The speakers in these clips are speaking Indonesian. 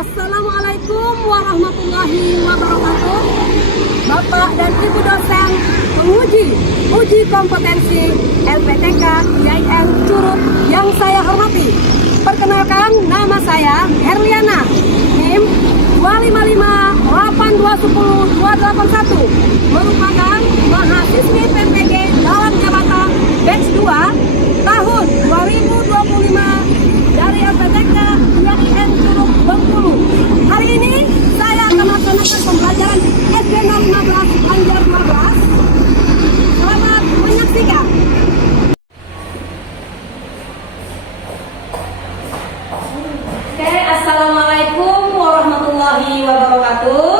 Assalamualaikum warahmatullahi wabarakatuh. Bapak dan Ibu dosen uji kompetensi LPTK IAIN Curug yang saya hormati. Perkenalkan, nama saya Herliana, NIM 2558210 merupakan mahasiswi PPG dalam jabatan batch 2 tahun 2025 dari LPTK IAIN Curug Bengkulu. Hari ini saya akan melaksanakan pembelajaran SD 015 Anjar 15. Selamat menyaksikan. Oke, assalamualaikum warahmatullahi wabarakatuh.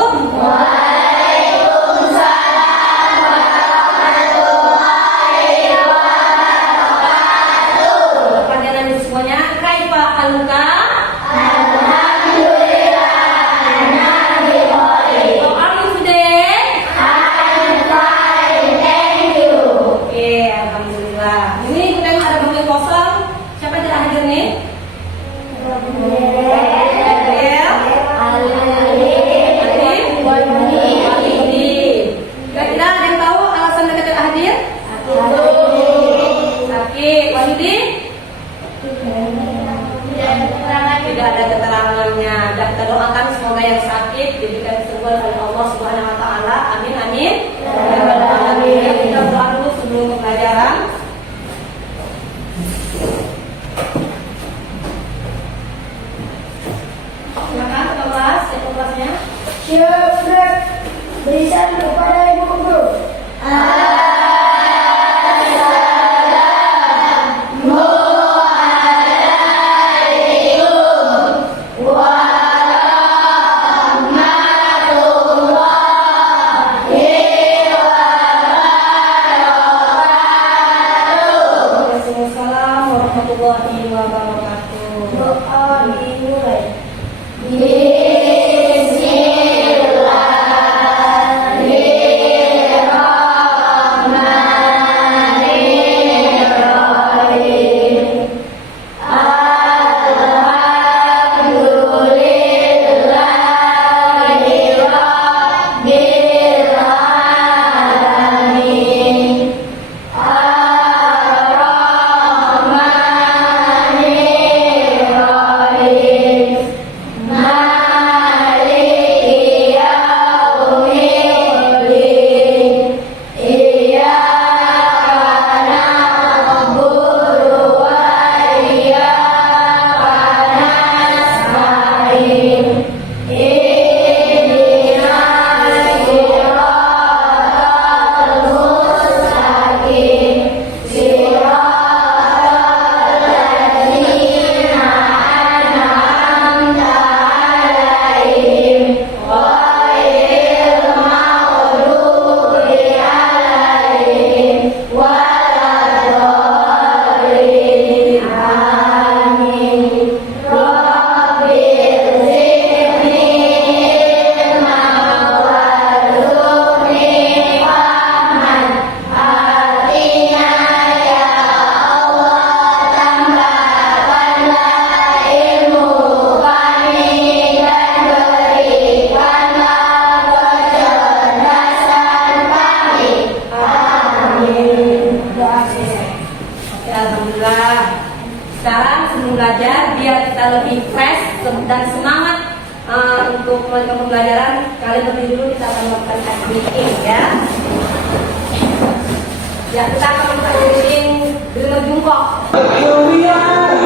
Tidak ada keterangannya, dan kita doakan semoga yang sakit diberikan kesembuhan oleh Allah Subhanahu wa taala. Amin amin. Ya rabbal alamin. Kita berdoa dulu sebelum pembelajaran. Silakan kelas, siapa kelasnya? Siap, berikan kepada Ibu Guru. Warahmatullahi wabarakatuh. Doa dimulai. Sekarang sebelum belajar, biar kita lebih fresh dan semangat untuk melanjutkan pembelajaran, kalian berdiri dulu, kita akan melakukan ice breathing ya. Ya, kita akan melakukan breathing dengan jungkok. Siap,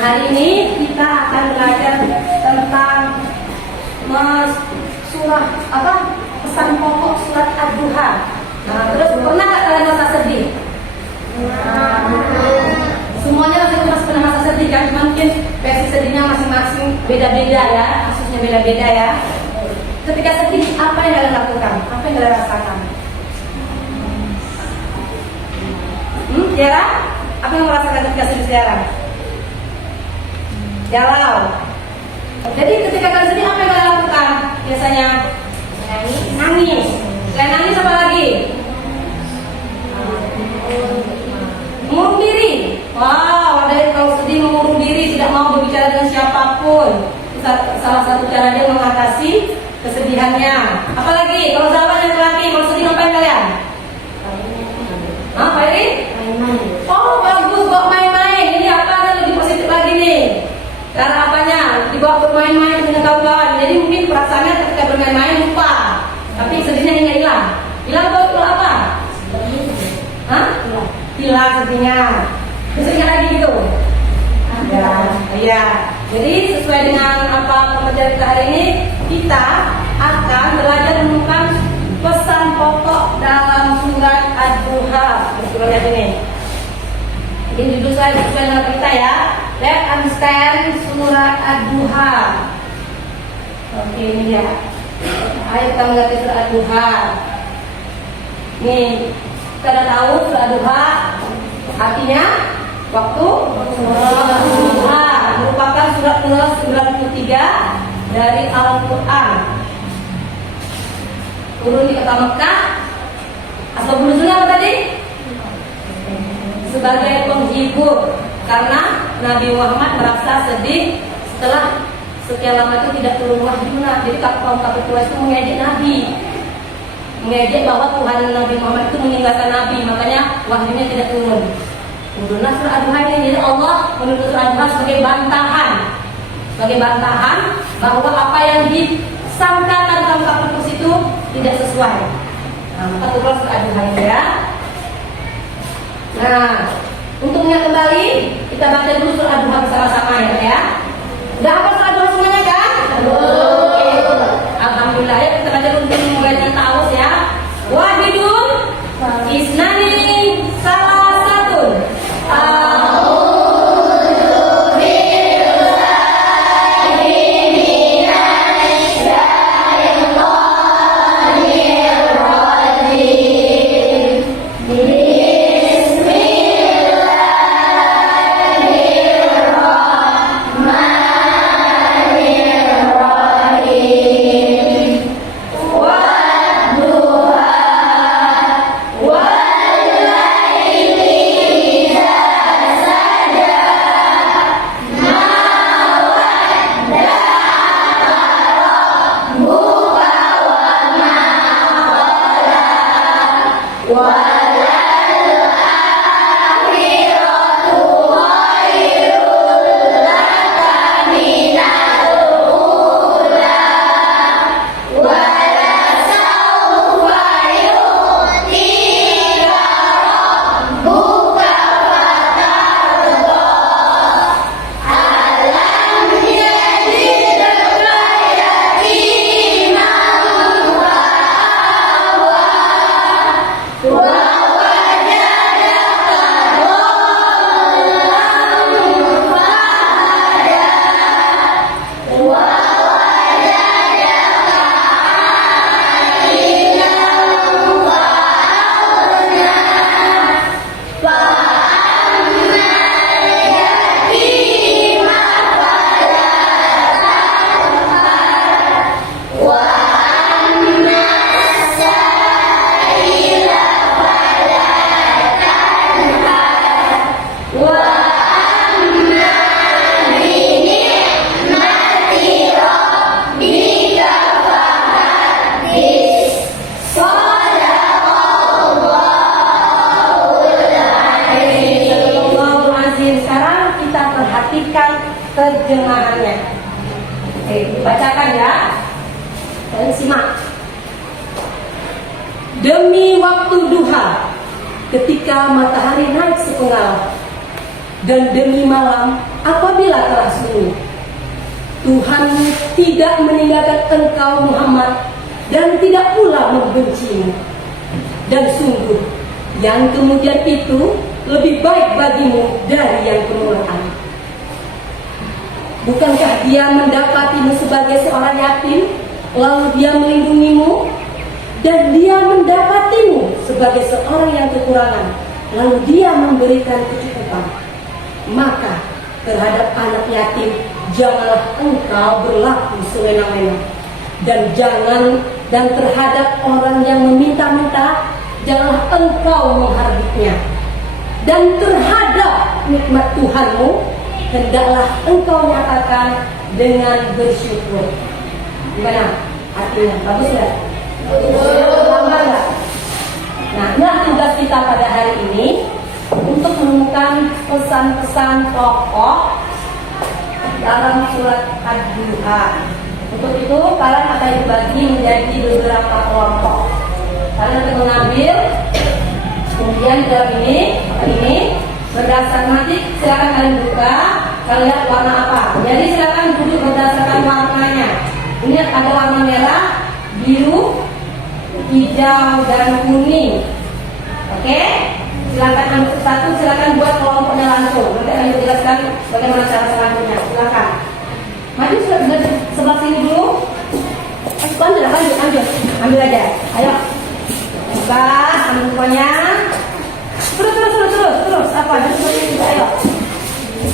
hari ini kita akan belajar tentang surah apa? Pesan pokok surat Ad-Duha. Nah, terus pernah nggak kalian merasa sedih? Semuanya masih pernah merasa sedih kan? Mungkin versi sedihnya masing-masing beda-beda ya, kasusnya beda-beda ya. Ketika sedih, apa yang kalian lakukan? Apa yang kalian rasakan? Tiara? Apa yang merasakan ketika sedih Tiara? Galau. Jadi ketika kalian sedih, apa yang kalian lakukan? Biasanya nangis. Selain nangis apa lagi? Mengurung diri. Wow, ada yang kalau sedih mengurung diri, tidak mau berbicara dengan siapapun. Salah satu cara dia mengatasi kesedihannya. Apalagi kalau sahabat yang laki, kalau sedih ngapain kalian? Apa ini? Main-main. Oh bagus, bawa main-main. Ini apa ada lebih positif lagi nih? Karena apanya? Dibawa bermain-main dengan kawan. Jadi mungkin perasaannya ketika bermain-main lupa, tapi sedihnya hingga hilang. Hilang apa? Hah? Hilang sedihnya. Besoknya lagi gitu. Ya. Jadi sesuai dengan apa pembelajaran kita hari ini, kita akan belajar menemukan pesan pokok dalam surat Ad-Duha. Suratnya ini. Ini judul saya sesuai dengan kita ya. Let's understand surat Ad-Duha. Oke, ini ya. Ayo kita mengerti surat Ad-Duha. Nih, kita sudah tahu surat Ad-Duha artinya waktu Duha merupakan surat ke-93 dari Al-Quran. Turun di kota Mekah. Asbab nuzulnya apa tadi? Sebagai penghibur, karena Nabi Muhammad merasa sedih setelah sekian lama itu tidak turun wahyu. Jadi kaum kafir Quraisy itu mengejek Nabi, mengejek bahwa Tuhan Nabi Muhammad itu meninggalkan Nabi, makanya wahyunya tidak turun. Turunlah surah Ad-Duha ini. Jadi Allah menurut surah Ad-Duha sebagai bantahan bahwa apa yang disangkakan kaum kafir Quraisy itu tidak sesuai. Nah, maka turunlah surah Ad-Duha ini ya. Nah, untuk mengingat kembali, kita baca dulu surah Ad-Duha bersama-sama ya. Udah apa surah Ad-Duha semuanya kan? Alhamdulillah ya, kita baca dulu mulai dengan ta'awuz ya. Wahidun isnani salah satu. terjemahannya. Oke, bacakan ya. Dan simak. Demi waktu duha, ketika matahari naik sepenggal, dan demi malam apabila Ingatlah sungguh, Tuhanmu tidak meninggalkan engkau Muhammad dan tidak pula membencimu. Dan sungguh, yang kemudian itu lebih baik bagimu dari yang kemuliaan. Bukankah dia mendapatimu sebagai seorang yatim, lalu dia melindungimu? Dan dia mendapatimu sebagai seorang yang kekurangan, lalu dia memberikan kecukupan. Maka terhadap anak yatim janganlah engkau berlaku sewenang-wenang, dan terhadap orang yang meminta-minta janganlah engkau mengharbiknya. Dan terhadap nikmat Tuhanmu hendaklah engkau nyatakan dengan bersyukur. Gimana? Artinya bagus ya? Nah, tugas kita pada hari ini untuk menemukan pesan-pesan pokok dalam surat Ad-Duha. Untuk itu kalian akan dibagi menjadi beberapa kelompok. Kalian akan mengambil, kemudian di dalam ini berdasarkan nanti silakan kalian buka, kalian lihat warna apa. Jadi silakan duduk berdasarkan warnanya. Ini ada warna merah, biru, hijau dan kuning. Oke, silakan ambil satu, silakan buat kelompoknya langsung. Nanti akan dijelaskan bagaimana cara selanjutnya. Silakan. Maju sebelah sini dulu. Lanjut. Ambil aja. Ayo. Buka, ambil semuanya. Terus. Apa? Ayo.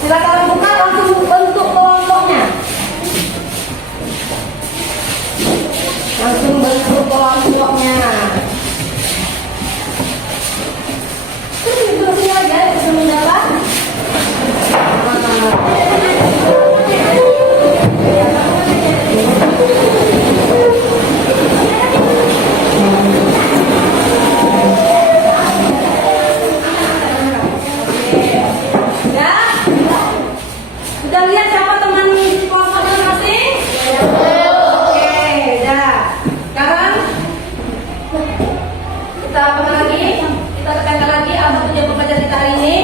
Silakan buka langsung bentuk kelompoknya. Langsung bentuk kelompoknya. Terus sini aja sebelum dapat. Sudah lihat siapa teman kelompoknya masing? Oke, dah. Sekarang kita apa lagi? Kita tekankan lagi apa tujuan pembelajaran kita hari ini?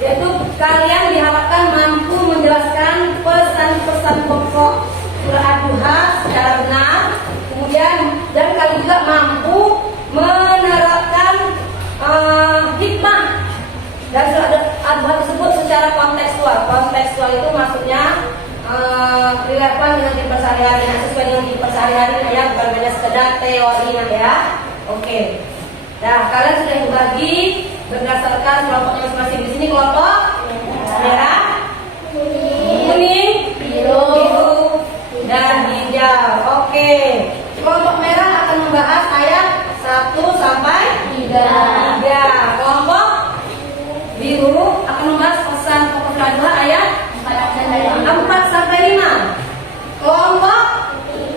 Yaitu kalian diharapkan mampu menjelaskan pesan-pesan pokok surah Ad-Duha secara benar. Kemudian dan kalian juga mampu menerapkan hikmah dan surat Ad-Duha tersebut secara kontekstual. Kontekstual itu maksudnya relevan dengan kehidupan sehari-hari, sesuai dengan kehidupan sehari-hari ya, bukan hanya sekedar teori ya. Oke. Nah, kalian sudah dibagi berdasarkan kelompoknya masing-masing. Di sini kelompok merah, kuning, biru, dan hijau. Oke. Kelompok merah akan membahas ayat 1 sampai 3. Kelompok biru akan membahas pesan pokok surah Ad-Duha ayat 4 sampai 5. Kelompok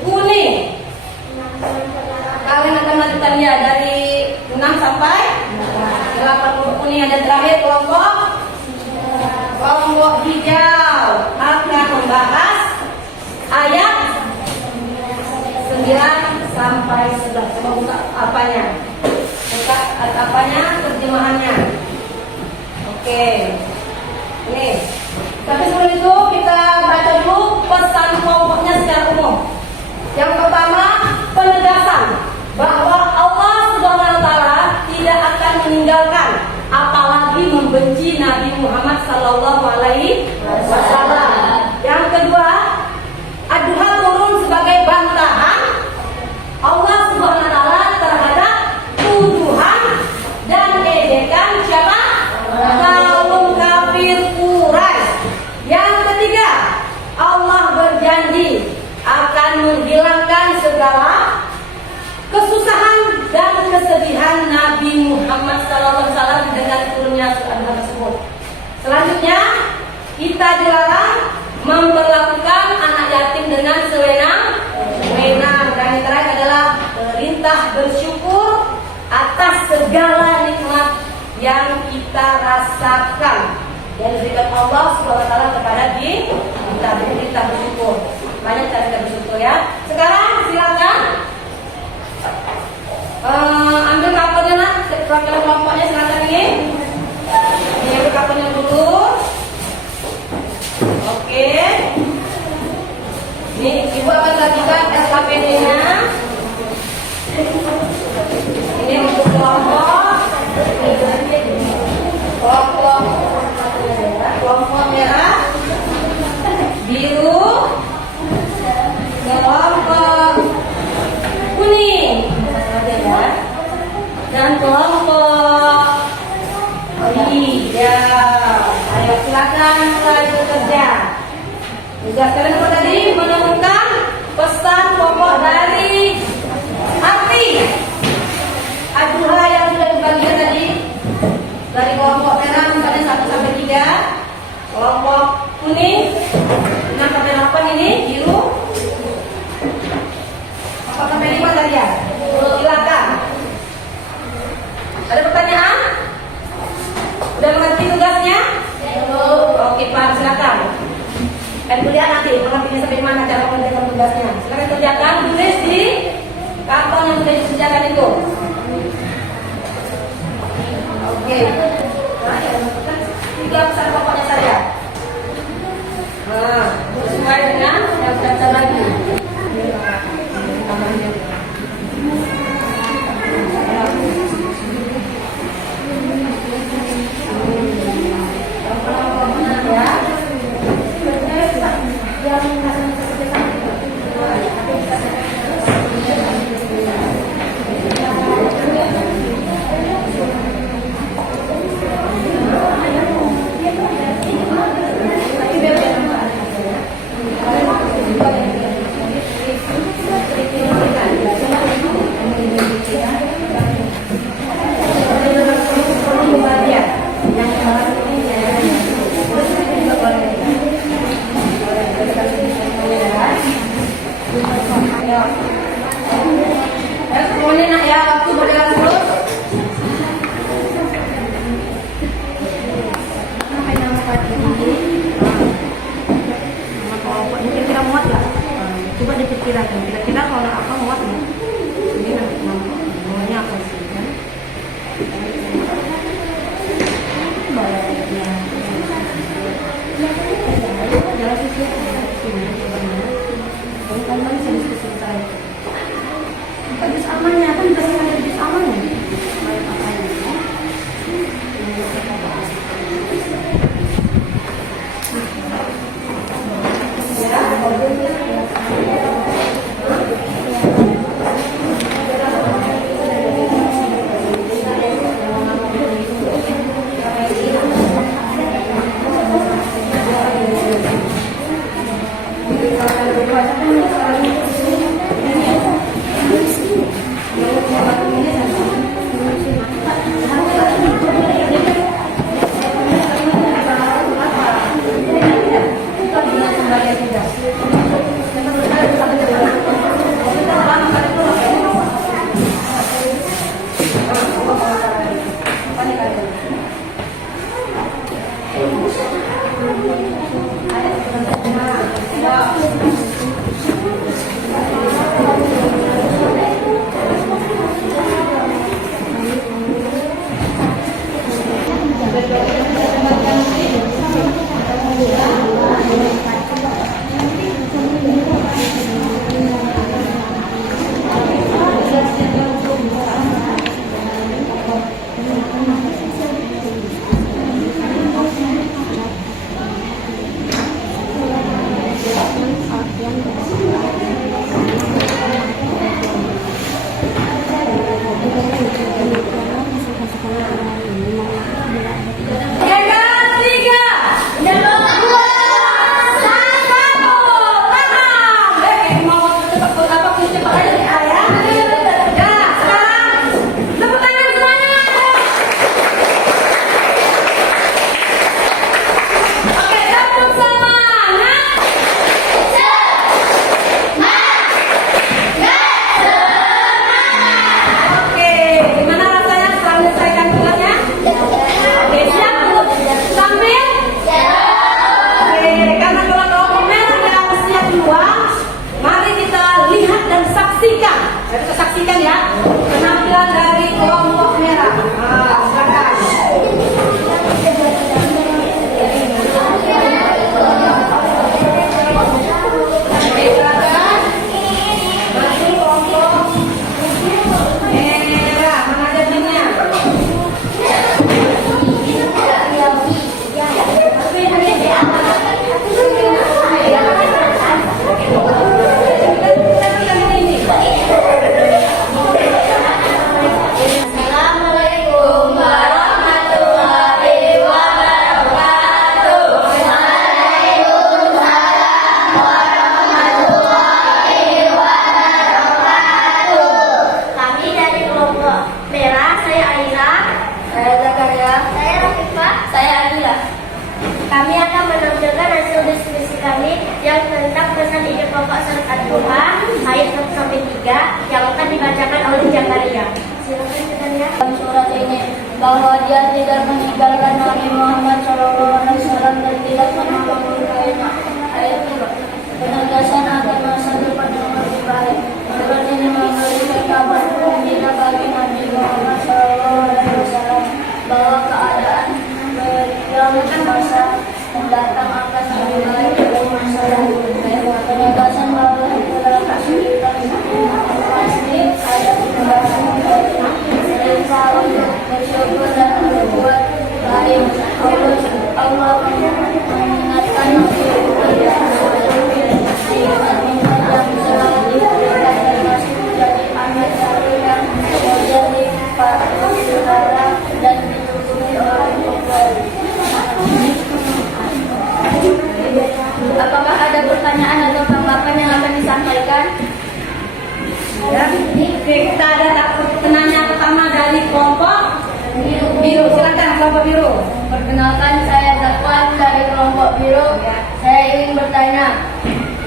kuning kalian akan melanjutkan ya dari 6 sampai 8. Kelompok kuning ada terakhir kelompok hijau akan membahas ayat 9 sampai 11. Coba buka apanya? Buka apanya? Terjemahannya. Oke. Nih. Tapi sebelum itu kita baca dulu pesan pokoknya secara umum. Yang pertama, penegasan bahwa Allah Subhanahu wa taala tidak akan meninggalkan apalagi membenci Nabi Muhammad sallallahu alaihi wasallam. Yang kedua, Ad-Duha turun sebagai bantahan Allah Subhanahu wa taala terhadap tuduhan dan ejekan siapa? Kaum kafir Quraisy. Yang ketiga, Allah berjanji akan menghilangkan segala kesusahan dan kesedihan Nabi Muhammad SAW dengan turunnya surat tersebut. Selanjutnya, kita dilarang memperlakukan anak yatim dengan sewenang-wenang. Dan yang terakhir adalah perintah bersyukur atas segala nikmat yang kita rasakan yang diberikan Allah Subhanahu wa taala kepada kita. Perintah bersyukur. Banyak cara kita bersyukur ya. Sekarang silakan ambil papernya nak, perwakilan kelompoknya silakan ini. pagi. Ya, ayo silakan mulai bekerja. Tugas kalian apa tadi? Menemukan pesan pokok dari arti Ad-Duha yang sudah dibagikan tadi. Dari kelompok merah misalnya 1 sampai 3, kelompok kuning 6 sampai 8 ini biru 4 sampai 5 tadi ya. Silakan. Ada pertanyaan? Udah mengerti tugasnya? Oke Pak, silakan. Dan kuliah nanti mengertinya sampai mana cara mengerjakan tugasnya. Silakan kerjakan, tulis di karton yang sudah disediakan itu. Oke. Nah, ya, 3 pesan pokoknya saja. Nah, sesuai dengan yang kita lagi. Semuanya nak ya, waktu berjalan terus. Sampai nama tadi. Mungkin kira muat ya? Coba dipikirkan. Kira-kira kalau apa muat ya? Ini namanya apa sih? Jalan sisi kan bisa diskusi saya. Habis amannya kan bisa ada habis amannya. Ya, Kami akan menampilkan hasil diskusi kami yang tentang pesan ide pokok surat Ad-Duha ayat 1 sampai 3 yang akan dibacakan oleh Jakaria. Silakan Jakaria. Dalam surat ini bahwa dia tidak meninggalkan Nabi Muhammad SAW dan tidak pernah mengurainya. Ayat 3. Penegasan akan masa depan yang lebih baik. Surat ini memberikan kabar gembira bagi Nabi Muhammad SAW bahwa keadaan yang masa mendatang akan lebih baik dari masa lalu. Penegasan bahwa dalam kesulitan pasti ada perubahan bersyukur dan berbuat baik. Allah mengingatkan yang selalu diberikan termasuk menjadi anak baru yang menjadi saudara dan dilindungi oleh Allah. Apakah ada pertanyaan atau tanggapan yang akan disampaikan? Ya, kita ada penanya pertama dari kelompok biru. Silakan kelompok biru. Perkenalkan, saya Zakwan dari kelompok biru. Saya ingin bertanya,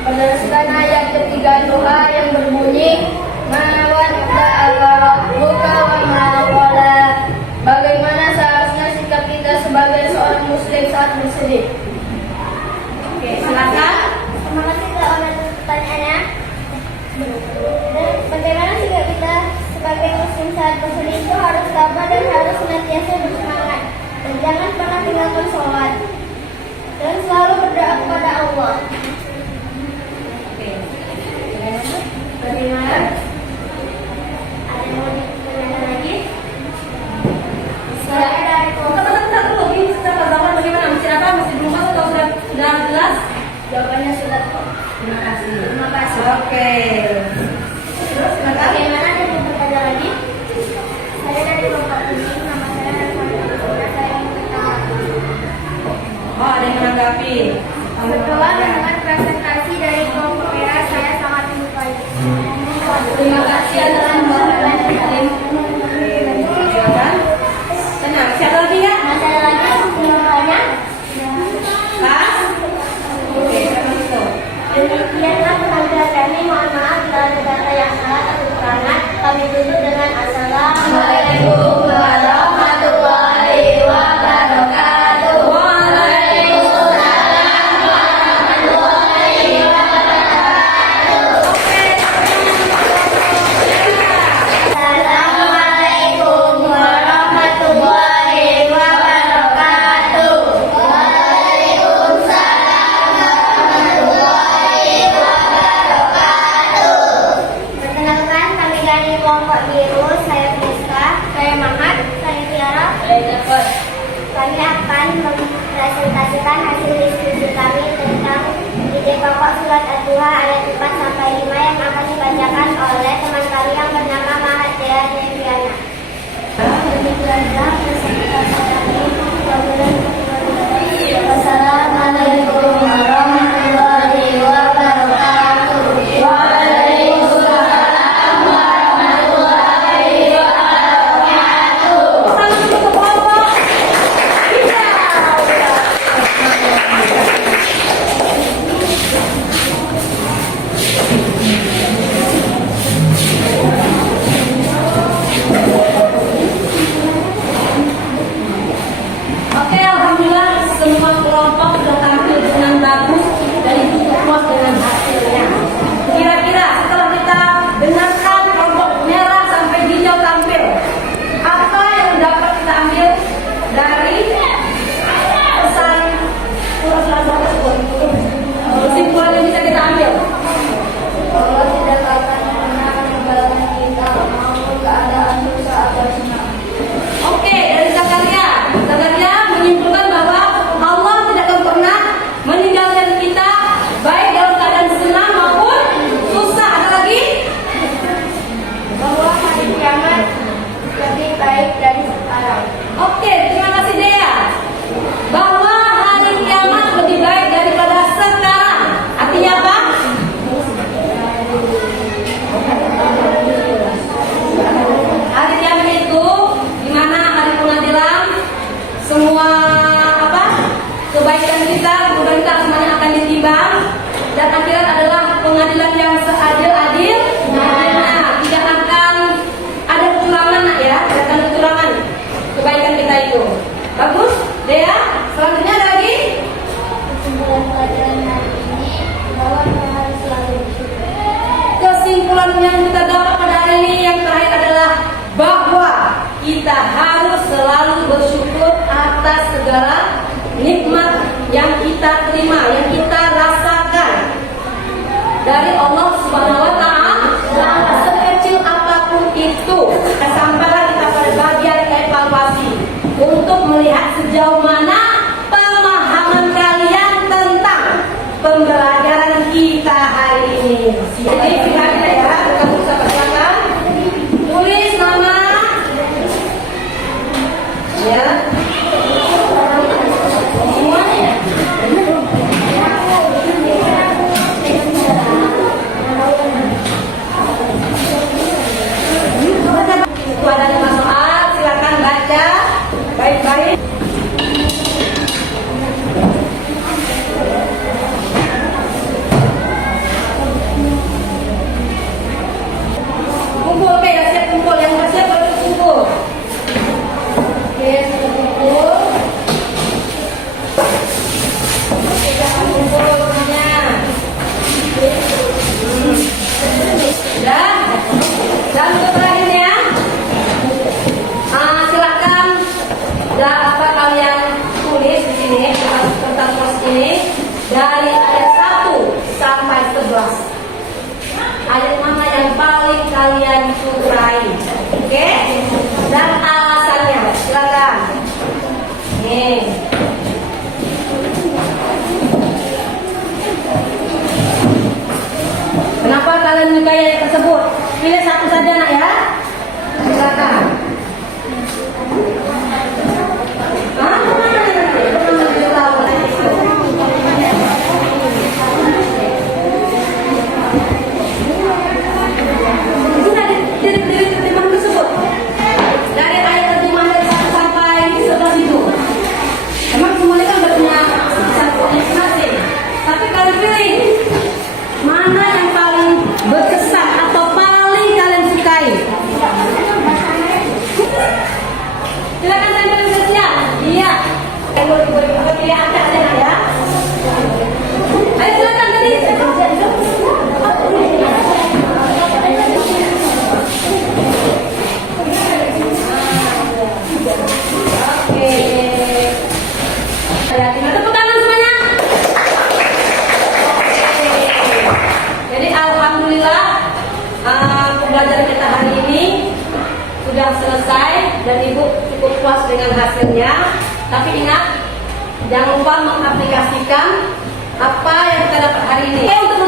berdasarkan ayat ketiga doa yang berbunyi mawadda rabbuka wa ma qala, bagaimana seharusnya sikap kita sebagai seorang muslim saat bersedih? Oke, silakan. Terima kasih atas pertanyaannya. Bagaimana sikap kita sebagai muslim saat bersedih itu harus sabar dan harus senantiasa bersemangat dan jangan pernah tinggalkan sholat dan selalu berdoa kepada Allah. Oke. Bagaimana? Ada yang mau ditanya lagi? Saya dari kelompok. Bentar dulu, ini secara zaman bagaimana? Mesti apa? Mesti belum masuk atau sudah jelas? Jawabannya sudah. Terima kasih. Terima kasih. Oke. Terus silakan. Bagaimana, ada yang bertanya lagi? Saya dari kelompok kuning, nama saya Rasmana. Saya ingin bertanya. Oh, ada yang menanggapi. Berdoa dengan presentasi dari kelompok merah, saya sangat menyukai. Terima kasih atas jawaban. Silakan. Tenang, siapa lagi ya? Masih ada lagi yang bertanya? Pas. Oke, siapa itu? Demikianlah penampilan kami. Mohon maaf bila ada kata yang salah atau kekurangan. Kami tutup dengan assalamualaikum warahmatullahi wabarakatuh. Assalamualaikum warahmatullahi wabarakatuh. Perkenalkan, kami dari kelompok biru. Saya Fiska, saya Mahat, saya Tiara. Kami akan mempresentasikan hasil diskusi kami tentang ide pokok surat Ad-Duha ayat 4 sampai 5 yang akan dibacakan oleh teman kami yang bernama Mahat Dea Deviana. Demikianlah presentasi kami. Wassalamualaikum warahmatullahi wabarakatuh. Waalaikumsalam warahmatullahi wabarakatuh. Salam untuk kelompok. Iya. Oke, alhamdulillah semua kelompok sudah tampil dengan bagus dan itu puas dengan hasilnya. Kira-kira setelah kita dengarkan kelompok merah sampai hijau tampil, apa yang dapat kita ambil dari pesan surat tersebut? Kesimpulan yang bisa kita ambil. Allah tidak akan pernah meninggalkan kita maupun keadaan dosa atau senang. Oke, dari Zakaria menyimpulkan bahwa Allah nikmat yang kita terima, yang kita rasakan dari Allah Subhanahu wa Ta'ala, sekecil apapun itu. Sampailah kita pada bagian evaluasi untuk melihat sejauh mana pemahaman kalian tentang pembelajaran kita hari ini. Jadi silakan ya, kamu silakan tulis nama ya. Itu ada 5 soal, silakan baca baik-baik. Kumpul, oke, ya siap kumpul, yang nggak siap baru kumpul. Oke, sudah kumpul. Oke, jangan kumpul semuanya. Dan untuk terakhir ya, silakan apa kalian tulis di sini tentang pos ini dari ayat 1 sampai 11. Ayat mana yang paling kalian sukai, oke? Dan alasannya, silakan. Nih. Kenapa kalian menyukai ayat tersebut? Pilih satu saja nak ya. Silakan. Dari ayat terjemahan dari 1 sampai 11 itu. Emang semuanya kan punya satu masing-masing. Tapi kalian pilih mana yang paling berkesan atau paling kalian sukai. Silakan tempel siap. Iya. Boleh pilih acak saja ya. Ayo silakan tadi. Oke. Tepuk tangan semuanya. Jadi alhamdulillah pembelajaran kita hari ini sudah selesai dan ibu cukup puas dengan hasilnya. Tapi ingat, jangan lupa mengaplikasikan apa yang kita dapat hari ini. Untuk